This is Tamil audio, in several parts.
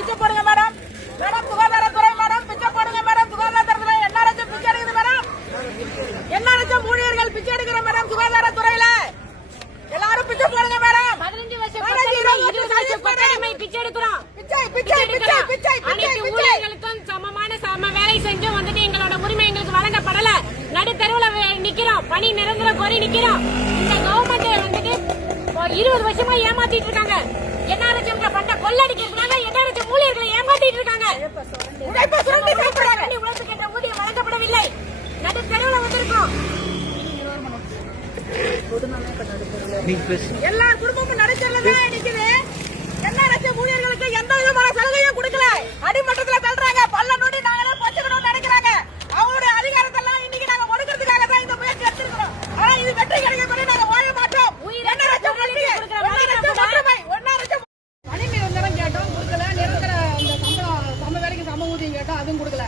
பிச்சை போடுங்க மேடம். மேடம் சுகாதாரத்துறை மேடம் பிச்சை போடுங்க மேடம். சுகாதாரத்துறை NRH பிச்சை எடுக்குது மேடம். NRH ஊழியர்கள் பிச்சை எடுக்கிற மேடம். சுகாதாரத்துறையில எல்லாரும் பிச்சை போடுங்க மேடம். 15 வருஷம் 20 வருஷம் பட்டமை பிச்சை எடுக்கிறோம். பிச்சை பிச்சை பிச்சை பிச்சை அனைத்து ஊழியர்களுக்கும் சம வேலை செஞ்சு வந்துட்டு எங்களோட உரிமை எங்களுக்கு வழங்கப்படல. நடுத்தருவுல நிக்கிறோம். பணி நிரந்தர கோரி நிக்கிறோம். இந்த கவர்மெண்ட் வந்துட்டு 20 வருஷமா ஏமாத்திட்டு இருக்காங்க. NRH பண்ட கொள்ளடிக்கிறதுனால NRH ஊழியர்களை ஏமாத்திட்டு இருக்காங்க. உழைப்பை சுரண்டி சாப்பிடுறாங்க. உழைப்புக்கேற்ற ஊதியம் வழங்கப்படவில்லை. நடுத்தருவுல வந்திருக்கோம். எல்லா குடும்பமும் நடுத்தருவுல நிக்குது. NRH ஊழியர்களுக்கு எந்த விதமான சலுகையும் கொடுக்கல. அடிமட்டத்துல தள்ளுறாங்க. பல்ல நோண்டி நாங்களே பச்சுக்கணும்னு நினைக்கிறாங்க. அவங்களுடைய அதிகாரத்தெல்லாம் இன்னைக்கு நாங்க ஒடுக்கிறதுக்காக தான் இந்த முயற்சி எடுத்திருக்கிறோம். ஆனா இது வெற்றி கிடைக்கும் வரை நாங்க ஓய மாட்டோம். NRH பணி நிரந்தரம் கேட்டோம் கொடுக்கல. நிரந்தர இந்த சம வேலைக்கு சம ஊதியம் கேட்டோம் அதுவும் கொடுக்கல.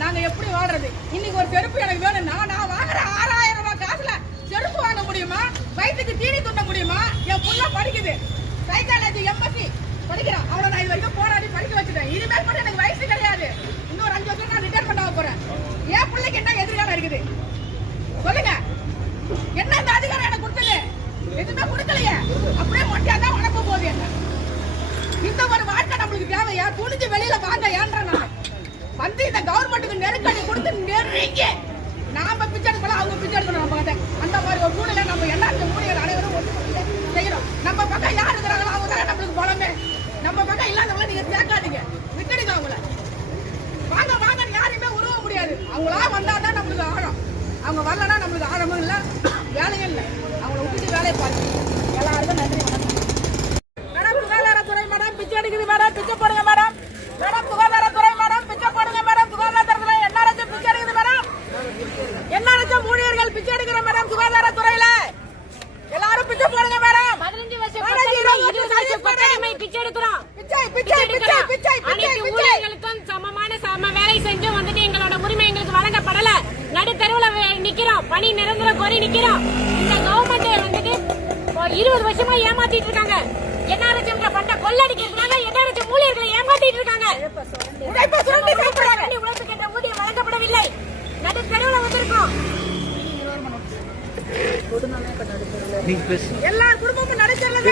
நாங்க எப்படி வாழ்றது? இன்னைக்கு ஒரு செருப்பு எனக்கு வேணும்னா நான் வாங்குற 6000 ரூபாய் காசுல செருப்பு வாங்க முடியுமா? வயிற்றுக்கு தீனி துண்ண முடியுமா? என் புள்ள படிக்குது, சைக்காலஜி MSc படிக்கிறான். அவளை நான் இது வரைக்கும் போராடி படிக்க வச்சுட்டேன். இனிமேல் கூட எனக்கு வயசு கிடையாது. இன்னொரு 5 வருஷம் நான் ரிட்டையர் பண்ண போறேன். என் பிள்ளைக்கு என்ன எதிர்காலம் இருக்குது சொல்லுங்க? என்ன இந்த அதிகாரம் எனக்கு கொடுத்தது? எதுவுமே கொடுக்கலையே. அப்படியே மொட்டையாதான் வளர்க்க போகுது. என்ன இந்த ஒரு வாழ்க்கை நம்மளுக்கு தேவையா? துணிஞ்சு வெளியில வாங்க ஏன்ற நான் வந்து இந்த கவர்மெண்ட்டுக்கு நெருக்கடி கொடுத்து நெருங்கி நாம பிச்சை எடுக்கலாம், அவங்க பிச்சை எடுக்கணும். நம்ம அந்த மாதிரி ஒரு சூழ்நிலை நம்ம எல்லாருக்கும் ஊழியர் அனைவரும் ஒன்று செய்யறோம். நம்ம பக்கம் யார் இருக்கிறாங்களோ அவங்க தான் நம்மளுக்கு பலமே. நம்ம பக்கம் இல்லாதவங்கள நீங்க சேர்க்காதீங்க, விட்டுடுங்க அவங்கள. வாங்க வாங்கன்னு யாரையுமே உருவ முடியாது. அவங்களா வந்தாதான் நம்மளுக்கு ஆழம். அவங்க வரலன்னா நம்மளுக்கு ஆழமும் இல்லை, வேலையும் இல்லை. அவங்கள விட்டுட்டு வேலையை பாருங்க. எல்லாருக்கும் நன்றி, வணக்கம். மேடம் சுகாதாரத்துறை மேடம் பிச்சை எடுக்குது மேடம். பிச்சை போடுங்க மேடம். மேடம் சுகாதாரத்துறை மேடம் பிச்சை போடுங்க மேடம். சுகாதாரத்துறை NRH பிச்சை எடுக்குது மேடம். NRH ஊழியர்கள் பிச்சை எடுக்கிற மேடம். சுகாதாரத்துறையில எல்லாரும் பிச்சை போடுங்க மேடம். 15 வருஷம் 20 வருஷம் பட்டமை பிச்சை எடுக்கிறோம். பிச்சை பிச்சை பிச்சை பிச்சை அனைத்து ஊழியர்களுக்கும் சம வேலை செஞ்சு வந்துட்டு எங்களோட உரிமை எங்களுக்கு வழங்கப்படல. நடுத்தருவுல நிக்கிறோம். பணி நிரந்தர கோரி நிக்கிறோம். இந்த கவர்மெண்ட் வந்துட்டு 20 வருஷமா ஏமாத்திட்டு இருக்காங்க. NRH பண்ட கொள்ளடிக்கிறதுனால NRH ஊழியர்களை ஏமாத்திட்டு இருக்காங்க. உழைப்பை சுரண்டி சாப்பிடுறாங்க. உழைப்புக்கேற்ற ஊதியம் வழங்கப்படவில்லை. நடுத்தருவுல வந்திருக்கோம். எல்லா குடும்பமும் நடுத்தருவுல